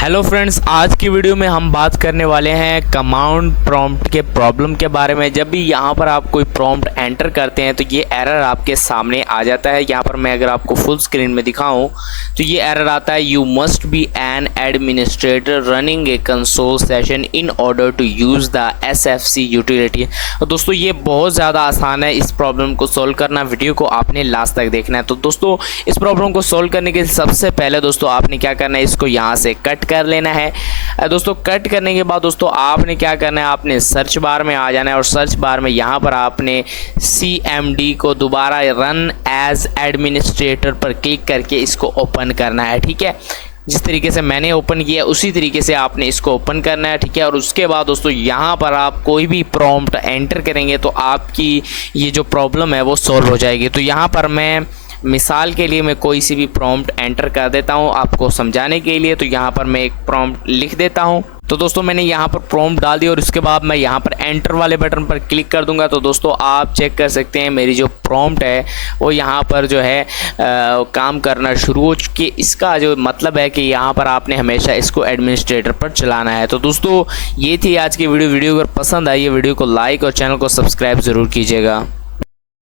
Hello friends, आज की video में हम बात करने वाले हैं कमांड प्रॉम्प्ट के प्रॉब्लम के बारे में। जब भी यहाँ पर आप कोई प्रॉम्प्ट एंटर करते हैं तो ये एरर आपके सामने आ जाता है। यहाँ पर मैं अगर आपको फुल स्क्रीन में दिखाऊं तो ये एरर आता है, you must be an administrator running a console session in order to use the SFC utility. तो दोस्तों ये बहुत ज़्यादा आसान है इस प्रॉब्लम को सोल्व करना। वीडियो को आपने लास्ट तक देखना है। तो दोस्तों इस प्रॉब्लम को सोल्व करने के लिए सबसे पहले दोस्तों आपने क्या करना है, इसको यहाँ से कट कर लेना है। दोस्तों कट करने के बाद दोस्तों आपने क्या करना है, आपने सर्च बार में आ जाना है और सर्च बार में यहाँ पर आपने CMD को दोबारा रन एज एडमिनिस्ट्रेटर पर क्लिक करके इसको ओपन करना है। ठीक है, जिस तरीके से मैंने ओपन किया उसी तरीके से आपने इसको ओपन करना है। ठीक है, और उसके बाद दोस्तों यहाँ पर आप कोई भी प्रॉम्प्ट एंटर करेंगे तो आपकी ये जो प्रॉब्लम है वो सॉल्व हो जाएगी। तो यहाँ पर मैं मिसाल के लिए मैं कोई सी भी प्रॉम्प्ट एंटर कर देता हूँ आपको समझाने के लिए। तो यहाँ पर मैं एक प्रॉम्प्ट लिख देता हूँ। तो दोस्तों मैंने यहाँ पर प्रॉम्प्ट डाल दिया और उसके बाद मैं यहाँ पर एंटर वाले बटन पर क्लिक कर दूंगा। तो दोस्तों आप चेक कर सकते हैं मेरी जो प्रॉम्प्ट है वो यहाँ पर जो है काम करना शुरू हो चुकी। इसका जो मतलब है कि यहाँ पर आपने हमेशा इसको एडमिनिस्ट्रेटर पर चलाना है। तो दोस्तों ये थी आज की वीडियो। अगर पसंद आई है वीडियो को लाइक और चैनल को सब्सक्राइब ज़रूर कीजिएगा।